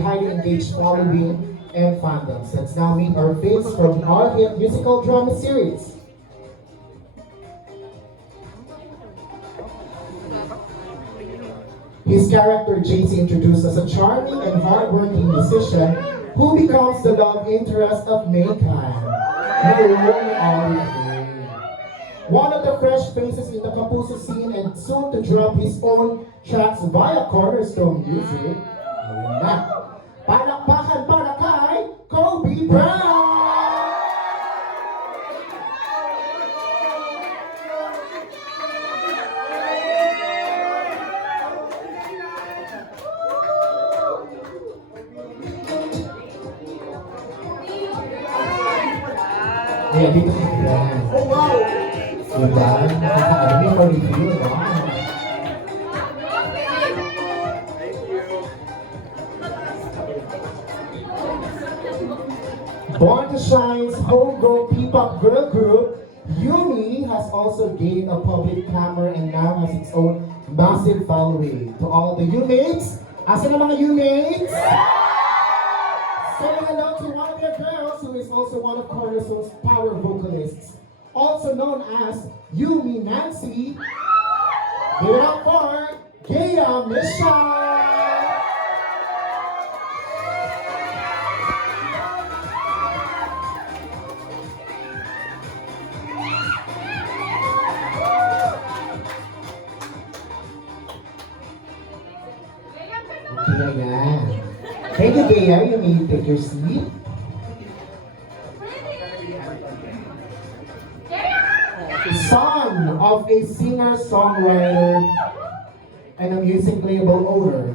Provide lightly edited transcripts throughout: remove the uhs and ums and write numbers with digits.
highly engaged following and fandoms. Let's now meet our faves from our hit musical drama series. His character JC introduced as a charming and hardworking musician who becomes the love interest of Maykan. One of the fresh faces in the Kapuso scene and soon to drop his own tracks via Cornerstone Music. Ayun na. Palakpakan para kay Kobe Brown! Ayan, dito ka yan. Oh, wow! Diba? Nakakaano yung review, no? Born to Shine's homegrown P-pop girl group, Yumi has also gained a public clamor and now has its own massive following. To all the Yumates, asa na mga Yumates? Say hello to one of their girls who is also one of Cornerstone's power vocalists, also known as Yumi Nancy. Give it up for Gaya Michelle! Gaya. Thank you, Gaya. You may take your seat. Son of a singer-songwriter and a music label owner,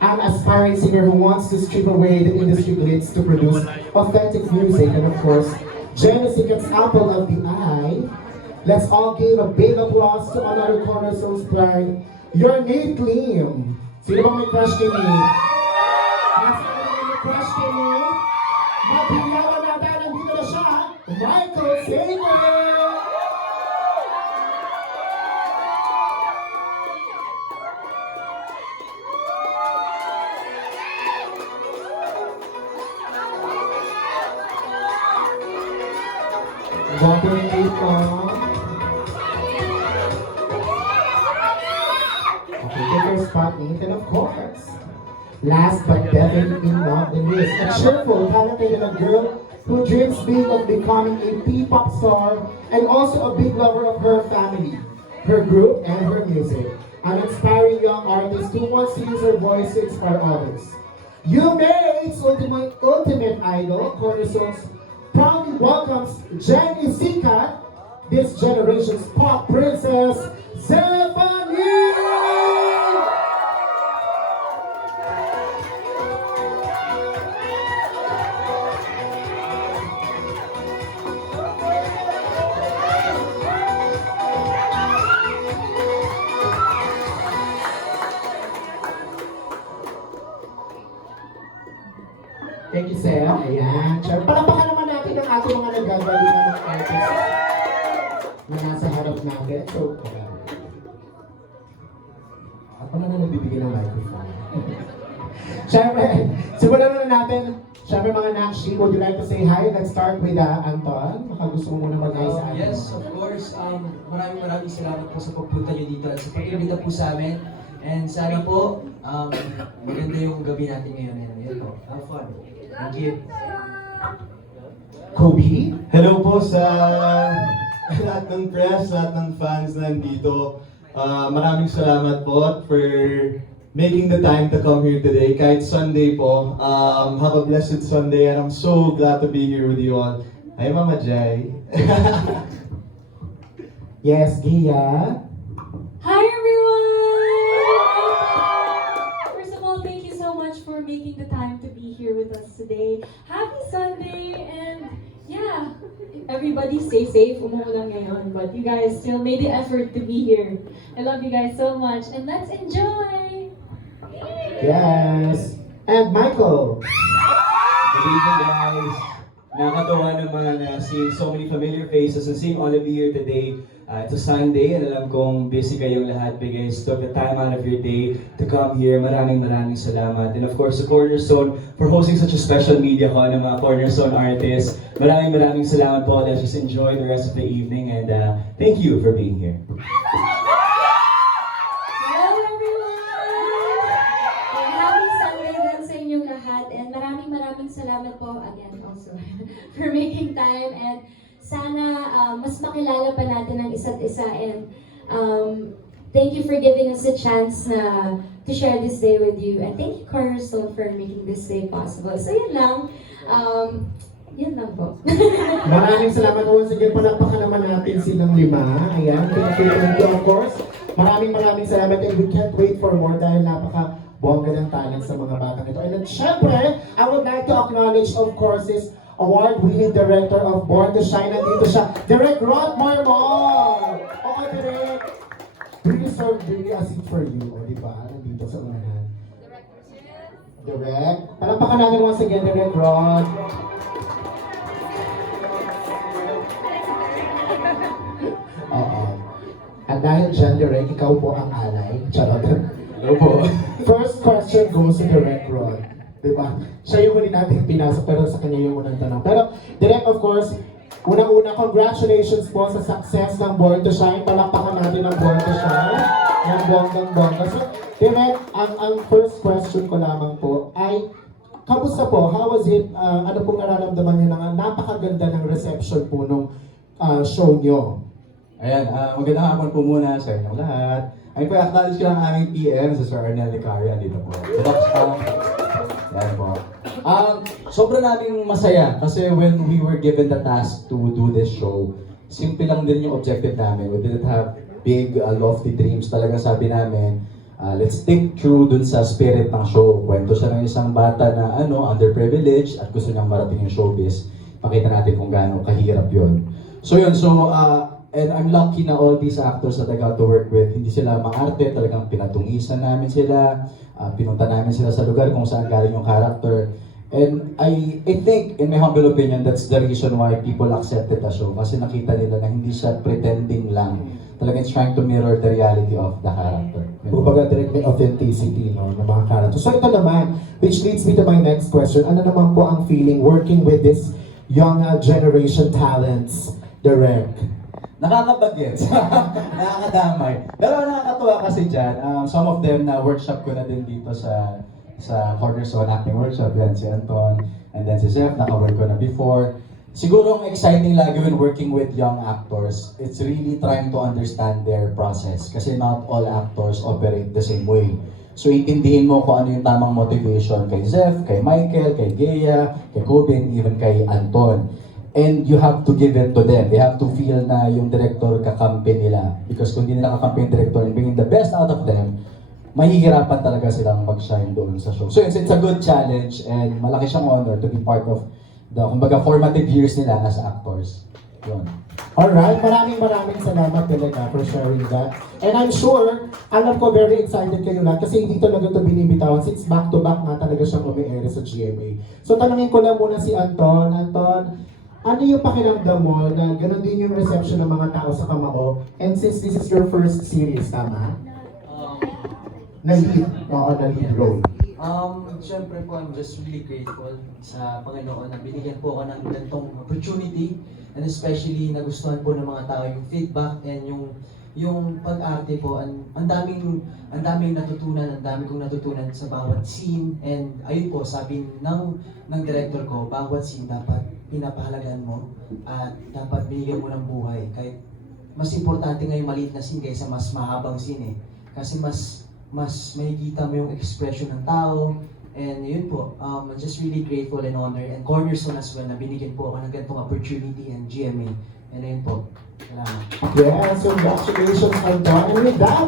an aspiring singer who wants to strip away the industry glitz to produce authentic music, and of course, Genesis apple of the eye. Let's all give a big applause to another Cornerstone's pride, your Nate Lim. Sino bang may crush kay Nate? Sino may crush kay Nate? Mapinyawa natin, nandito na siya, Michael Sager! Bumper and Nate ko. Take your spot, Nate, and of course, last but definitely not the least, a cheerful, talented girl who dreams big of becoming a P-pop star and also a big lover of her family, her group, and her music. An inspiring young artist who wants to use her voice to inspire others. Yumate's ultimate idol, Cornerstone's proudly welcomes Jenny Sikat, this generation's pop princess, Zephanie! Thank you, Sir. Ayan. Palapakan naman natin ang ating mga nagagaling na mga artists na nasa harap natin. So, ako na nagbibigay ng microphone. Siyempre, simulan na natin. Siyempre mga Nakshi, would you like to say hi? Let's start with Anton. Baka gusto mo muna mag-hi sa atin. Yes, of course. Maraming salamat po sa pagpunta nyo dito at sa pag-imbita po sa amin. And sana po, maganda yung gabi natin ngayon. Yan po. Have fun. Thank you. Kobe? Hello po sa lahat ng press, lahat ng fans na nandito. Maraming salamat po for making the time to come here today. Kahit Sunday po. Have a blessed Sunday and I'm so glad to be here with you all. Hi, Mama Jai. Yes, Gia? Hi everyone! First of all, thank you so much for making the time to be here with us today. Happy Sunday and yeah, everybody stay safe. Umuulan ngayon, but you guys still made the effort to be here. I love you guys so much and let's enjoy! Yes! And Michael? Good evening, guys. Nakakatawa naman na seeing so many familiar faces and seeing all of you here today. It's a Sunday and alam kong busy kayong lahat, but guys took the time out of your day to come here. Maraming salamat. And of course, the Cornerstone for hosting such a special media con ng mga Cornerstone artists. Maraming salamat po. Let's just enjoy the rest of the evening and thank you for being here. Hello everyone! And happy Sunday din sa inyong lahat and maraming salamat po again also for making time and sana mas makilala pa natin ang isa't isa and thank you for giving us a chance na to share this day with you and thank you Cornerstone for making this day possible. So yun lang. Yun lang po. Maraming salamat once again. Palakpakan naman natin silang lima. Ayan, pinag-thank you of course. Maraming salamat and we can't wait for more dahil napaka-bongga ng talent sa mga batang ito. And then syempre, I would like to acknowledge of course is award-winning director of Born to Shine. Nandito siya, Direk Rod Marmol! Okay, Direk. We deserve really a seat for you. O, diba? Nandito sa unahan. Direk. Palakpakan natin once again, Direk Rod. Oo. At dahil dyan, Direk, ikaw po ang alay. Charot. Hello po. First question goes to Direk Rod. Diba? Siya yung huli natin pinasok, pero sa kanya yung unang tanong. Pero, Direk, of course, unang-una, congratulations po sa success ng Born to Shine. Palakpakan natin ang Born to Shine. Ng bonggang-bongga. So, Direk, ang first question ko lamang po ay, kamusta po? How was it? Ano pong nararamdaman niyo na napakaganda ng reception po nung show niyo? Ayan, magandang hapon po muna sa inyong lahat. Ay po, acknowledge ko lang ang aming PM sa Sir Arnel Licaria dito po. Yan po. Sobrang naming masaya kasi when we were given the task to do this show, simple lang din yung objective namin. We didn't have big, lofty dreams. Talaga sabi namin, let's stick true dun sa spirit ng show. Kwento siya ng isang bata na underprivileged at gusto niyang marating yung showbiz. Pakita natin kung gaano kahirap yun. So yun, and I'm lucky na all these actors that I got to work with, hindi sila maarte, talagang pinatungisan namin sila, pinunta namin sila sa lugar kung saan galing yung character. And I think, in my humble opinion, that's the reason why people accepted the show. Kasi nakita nila na hindi siya pretending lang. Talagang it's trying to mirror the reality of the character. Kumbaga direct may authenticity ng mga character. So ito naman, which leads me to my next question. Ano naman po ang feeling working with this young generation talents, Direct? Nakakabagets. Nakakadamay. Pero nakakatuwa kasi dyan, some of them na workshop ko na din dito sa Cornerstone Acting Workshop. Yan, si Anton, and then si Zeph, naka-work ko na before. Siguro ang exciting lagi when working with young actors, it's really trying to understand their process. Kasi not all actors operate the same way. So intindihin mo kung ano yung tamang motivation kay Zeph, kay Michael, kay Gea, kay Coben, even kay Anton. And you have to give it to them. They have to feel na yung director kakampi nila. Because kung hindi nila kakampi yung director and bringing the best out of them, mahihirapan talaga silang mag-shine doon sa show. So it's a good challenge and malaki siyang honor to be part of the, kumbaga, formative years nila as actors. Yun. Alright, maraming salamat talaga for sharing that. And I'm sure, alam ko very excited kayo lahat kasi hindi talaga ito binibitawan since back-to-back nga talaga siyang umi-air sa GMA. So tanungin ko lang muna si Anton. Anton, ano yung pakiramdam mo na gano'n din yung reception ng mga tao sa Kamao? And since this is your first series, tama? Na lead, na lead role. Siyempre po, I'm just really grateful sa Panginoon na binigyan po ako ng ganitong opportunity and especially nagustuhan po ng mga tao yung feedback and yung pag-arte po. Ang daming natutunan, ang dami kong natutunan sa bawat scene and ayun po, sabi ng director ko, bawat scene dapat pinapahalagaan mo at dapat binigyan mo ng buhay. Kahit mas importante nga yung maliit na scene kaysa mas mahabang scene eh. Kasi mas makikita mo yung expression ng tao. And yun po, I'm just really grateful and honored. And Cornerstone as well na binigyan po ako ng ganitong opportunity and GMA. And ayun po, salamat. Yes, congratulations, Anton. And with that,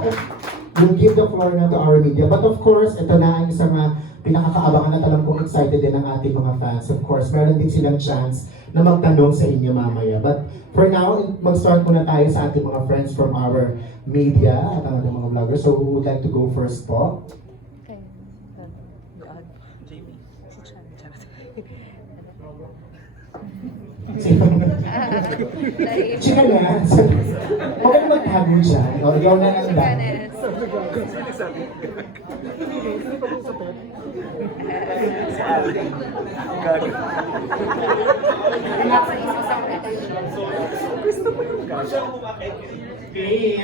we'll give the floor na to our media. But of course, ito na ang isang pinakakaabangan at alam kong excited din ang ating mga fans. Of course, meron din silang chance na magtanong sa inyo mamaya. But for now, mag-start muna tayo sa ating mga friends from our media at ang ating mga vloggers. So who would like to go first po? Chika Lance. Huwag ka na magtago dyan. O, ikaw na ang dahil. Okay,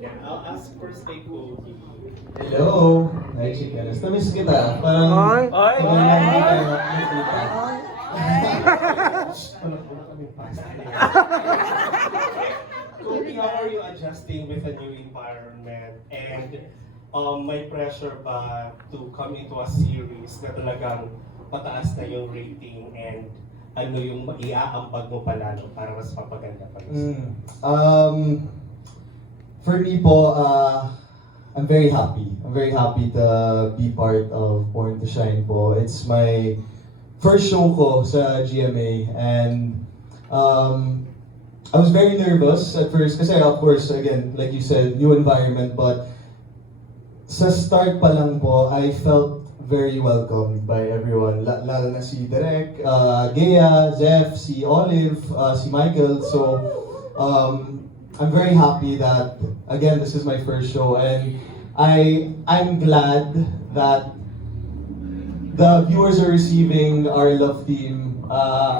yeah, I'll ask for stakeholder. Hello! Hi, Chikanas. Namiss kita. Parang... Ay! Parang hindi tayo nakikita. Kobe, how are you adjusting with a new environment? And may pressure ba to come into a series na talagang pataas na yung rating and ano yung iaambag mo palalo para mas mapaganda pa rin? For me po, I'm very happy. I'm very happy to be part of Born to Shine po. It's my first show ko sa GMA and I was very nervous at first kasi of course, again, like you said, new environment, but sa start pa lang po, I felt very welcomed by everyone. Lalo na si Derek, Gea, Zeph, si Olive, si Michael. So, I'm very happy that, again, this is my first show and I'm glad that the viewers are receiving our love team,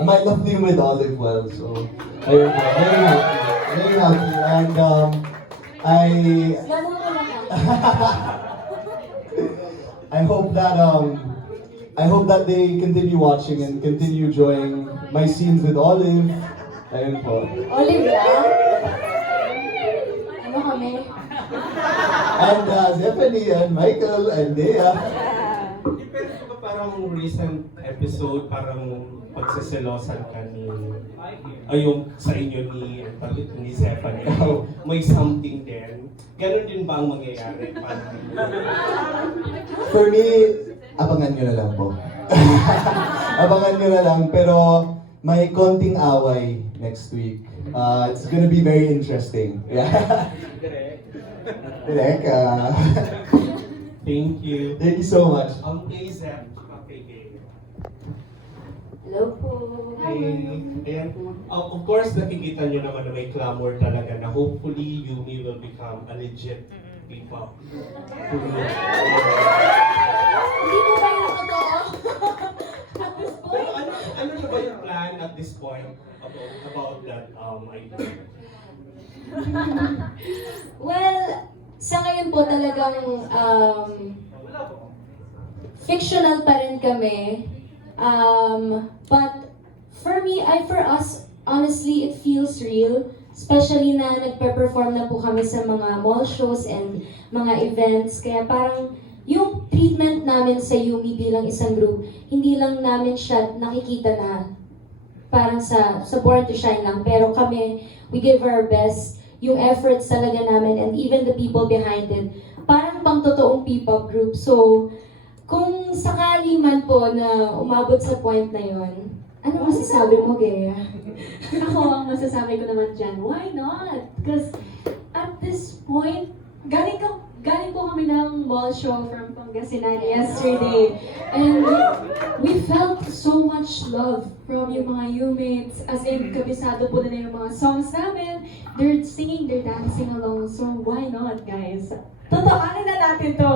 my love team with Olive well. So, ayun po, very happy. And Lamo mo lang ah. I hope that they continue watching and continue enjoying my scenes with Olive. Ayun po. Olive lang? Ano kami? And Stephanie and Michael and Dea. Depende ba parang recent episode, parang pagsiselosan ka ni, yung sa inyo ni Stephanie, may something din. Ganon din ba ang mangyayari? For me, abangan nyo na lang po. Abangan nyo na lang, pero may konting away next week. It's gonna be very interesting. Yeah. Direk, Thank you. thank you so much. Ang Zep, okay. Hello po. Ayan. Of course, nakikita nyo naman na may clamor talaga na hopefully Yumi will become a legit P-pop. Hindi mo ba yung totoo? At this point? Ano na ba yung plan at this point about that idea? Well, sa ngayon po talagang fictional pa rin kami. But for me, for us, honestly, it feels real. Especially na nagpe-perform na po kami sa mga mall shows and mga events. Kaya parang yung treatment namin sa Yumi bilang isang group, hindi lang namin siya nakikita na parang sa Born to Shine lang. Pero kami, we give our best. Yung efforts talaga namin and even the people behind it, parang pang totoong P-pop group. So, kung sakali man po na umabot sa point na yon, ano masasabi mo, Gea? Ako, ang masasabi ko naman dyan, why not? Because at this point, galing po kami ng mall show from Pangasinan yesterday. And we felt so much love from yung mga U-mates. As in, kabisado po nila yung mga songs namin. They're singing, they're dancing along. So why not, guys? Totooanin na natin to.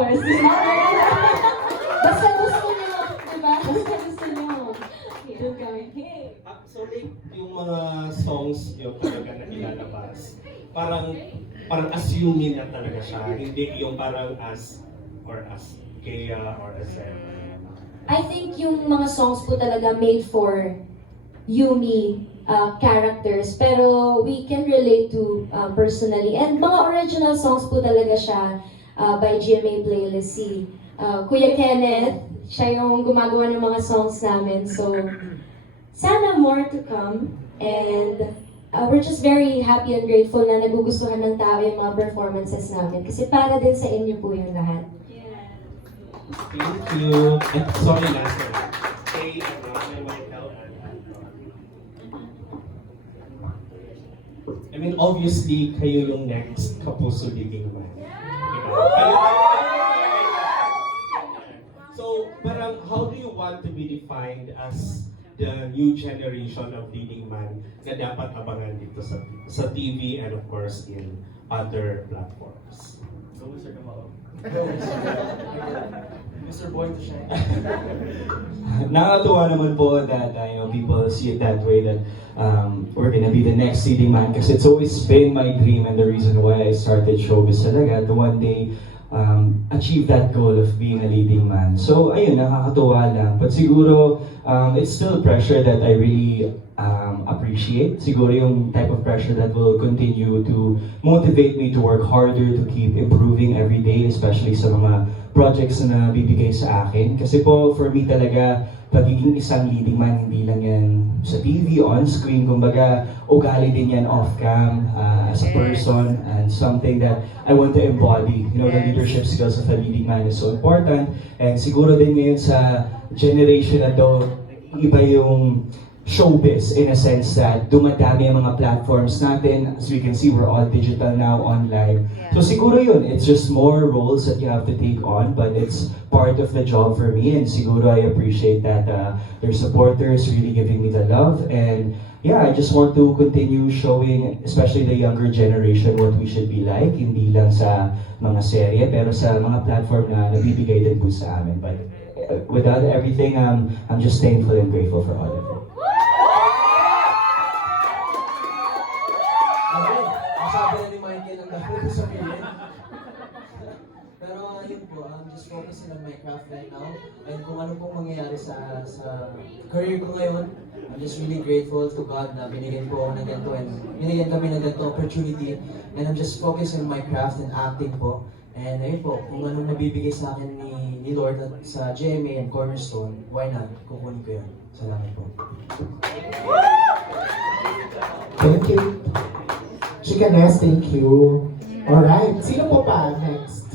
Basta gusto niyo, diba? Basta gusto nyo. Doon kami, hey! So like, yung mga songs nyo talaga na ilalabas, parang assuming na talaga siya, hindi yung parang as Gea or as I think yung mga songs po talaga made for Yumi characters, pero we can relate to personally. And mga original songs po talaga siya by GMA Playlist. Si Kuya Kenneth, siya yung gumagawa ng mga songs namin. So, sana more to come. And we're just very happy and grateful na nagugustuhan ng tao yung mga performances namin. Kasi para din sa inyo po yung lahat. Thank you. And sorry, last one. Hey, I might help. I mean, obviously, kayo yung next Kapuso Living Man. So, parang, how do you want to be defined as the new generation of leading man na dapat abangan dito sa TV and of course in other platforms. Go, Mr. Kamao. Mr. Born to Shine. Nakakatuwa naman po that people see it that way, that we're gonna be the next leading man, because it's always been my dream and the reason why I started showbiz talaga to one day achieve that goal of being a leading man. So ayun, nakakatuwa lang, but siguro it's still pressure that I really appreciate. Siguro yung type of pressure that will continue to motivate me to work harder, to keep improving every day, especially sa mga projects na bibigay sa akin. Kasi po, for me talaga, pagiging isang leading man, hindi lang yan sa TV, on screen, kumbaga, ugali din yan off-cam, as a person, and something that I want to embody. You know, the leadership skills of a leading man is so important, and siguro din ngayon sa generation na to, iba yung showbiz in a sense that dumadami ang mga platforms natin. As we can see, we're all digital now, online. So siguro yun, it's just more roles that you have to take on, but it's part of the job for me, and siguro I appreciate that their supporters really giving me the love, and yeah, I just want to continue showing, especially the younger generation, what we should be like, hindi lang sa mga serye, pero sa mga platform na nabibigay din po sa amin. But without everything, I'm just thankful and grateful for all of it. Okay, ang sabi na ni Michael, ang dami ko sabihin. Pero yun po, I'm just focusing on my craft right now. And kung ano pong mangyayari sa career ko ngayon, I'm just really grateful to God na binigyan po ako ng ganito and binigyan kami ng ganito opportunity. And I'm just focusing on my craft and acting po. And ayun po, kung anong nabibigay sa akin ni Lord at sa GMA and Cornerstone, why not? Kukunin ko yan. Salamat po. Thank you. Chikanes, thank you. Alright, sino po pa next?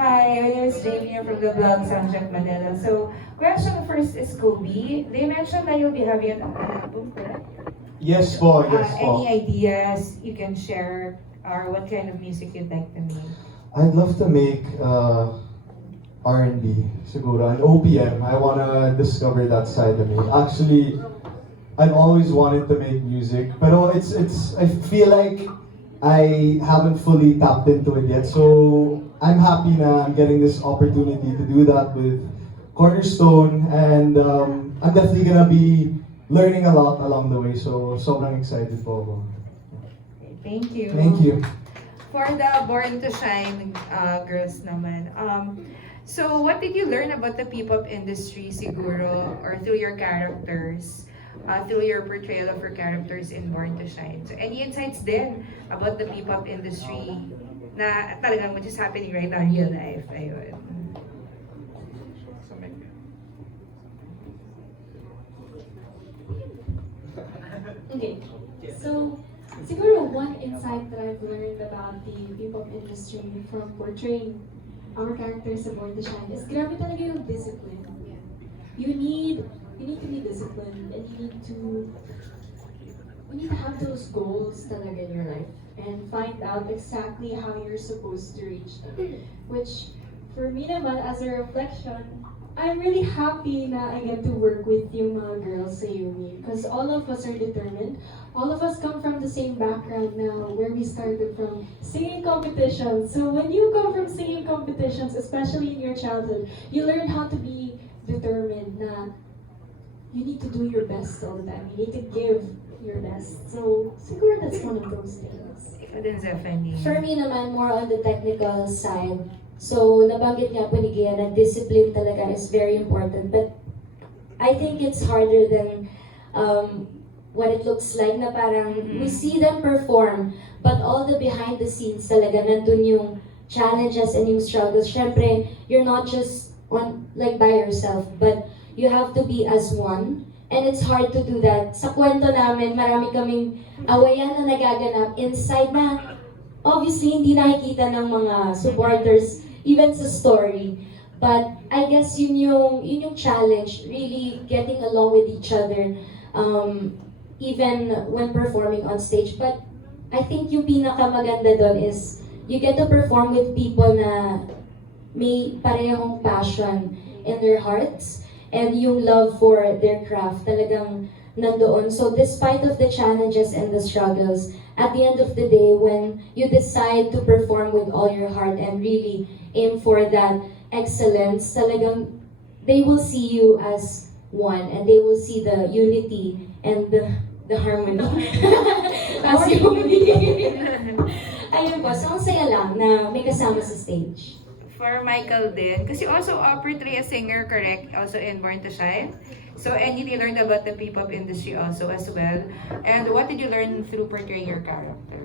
Hi, my name is Jamie. I'm from the blog Sanjak Manila. So, question first is Kobe. They mentioned that you'll be having an album, correct? Yes po, yes po. Any ideas you can share, or what kind of music you'd like to make? I'd love to make R&B, siguro, an OPM. I wanna discover that side of me. Actually, I've always wanted to make music, pero I feel like I haven't fully tapped into it yet. So I'm happy na I'm getting this opportunity to do that with Cornerstone, and I'm definitely gonna be learning a lot along the way. So sobrang excited po ako. Thank you. Thank you. For the Born to Shine girls naman, so what did you learn about the P-pop industry siguro, or through your characters, through your portrayal of your characters in Born to Shine? So any insights din about the P-pop industry na talagang which is happening right now in real life? Ayun. Okay, so siguro one insight that I've learned about the P-pop industry from portraying our characters sa Born to Shine is grabe talaga yung discipline. You need to be disciplined, and you need to have those goals talaga in your life and find out exactly how you're supposed to reach them. Which for me naman, as a reflection, I'm really happy na I get to work with yung mga girls sa Yumi, because all of us are determined. All of us come from the same background now, where we started from singing competitions. So when you come from singing competitions, especially in your childhood, you learn how to be determined na you need to do your best all the time. You need to give your best. So siguro that's one of those things. Ikaw din, Zephanie. For me naman, more on the technical side. So, nabanggit nga po ni Gia na discipline talaga is very important. But I think it's harder than what it looks like, na parang we see them perform, but all the behind the scenes talaga, nandun yung challenges and yung struggles. Syempre, you're not just by yourself, but you have to be as one. And it's hard to do that. Sa kwento namin, marami kaming awayan na nagaganap inside na obviously hindi nakikita ng mga supporters even sa story. But I guess yun yung challenge, really getting along with each other, even when performing on stage. But I think yung pinakamaganda doon is you get to perform with people na may parehong passion in their hearts and yung love for their craft talagang nandoon. So despite of the challenges and the struggles, at the end of the day, when you decide to perform with all your heart and really aim for that excellence, talagang they will see you as one and they will see the unity and the harmony. As unity. Ayun po, so ang saya lang na may kasama sa stage. For Michael din, because you also portray a singer, correct? Also in Born to Shine. So, and you learned about the P-pop industry also as well. And what did you learn through portraying your character?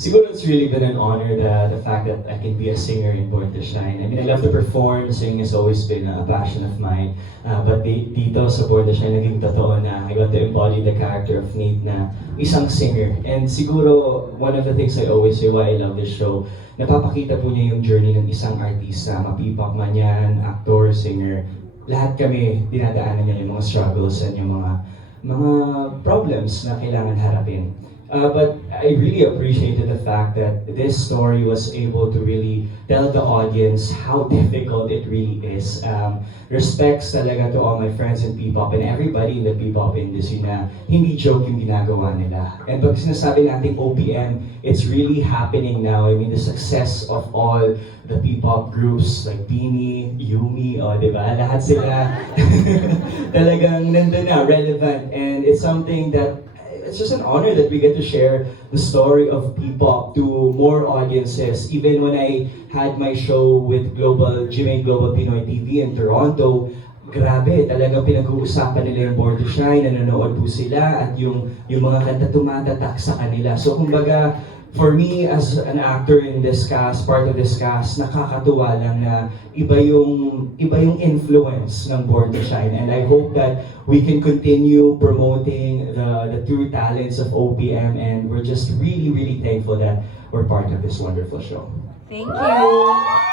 Siguro it's really been an honor the fact that I can be a singer in Born to Shine. I mean, I love to perform. Singing has always been a passion of mine. But dito sa Born to Shine, naging totoo na I got to embody the character of Nate na isang singer. And siguro, one of the things I always say why I love this show, napapakita po niya yung journey ng isang artista, mapipop man yan, actor, singer. Lahat kami, dinadaanan niya yung mga struggles and yung mga problems na kailangan harapin. But I really appreciated the fact that this story was able to really tell the audience how difficult it really is. Respects talaga to all my friends in P-pop and everybody in the P-pop industry na hindi joke yung ginagawa nila. And pag sinasabi natin OPM, it's really happening now. I mean, the success of all the P-pop groups like Beanie, Yumi, di ba? Lahat sila talagang nandun na, relevant. And it's something that it's just an honor that we get to share the story of P-pop to more audiences. Even when I had my show with GMA Global Pinoy TV in Toronto, grabe, talagang pinag-uusapan nila yung Born to Shine, nanonood po sila, at yung mga kanta tumatatak sa kanila. So kumbaga, for me as an actor in this cast, part of this cast, nakakatuwa lang na iba yung influence ng Born to Shine. And I hope that we can continue promoting the true talents of OPM, and we're just really, really thankful that we're part of this wonderful show. Thank you.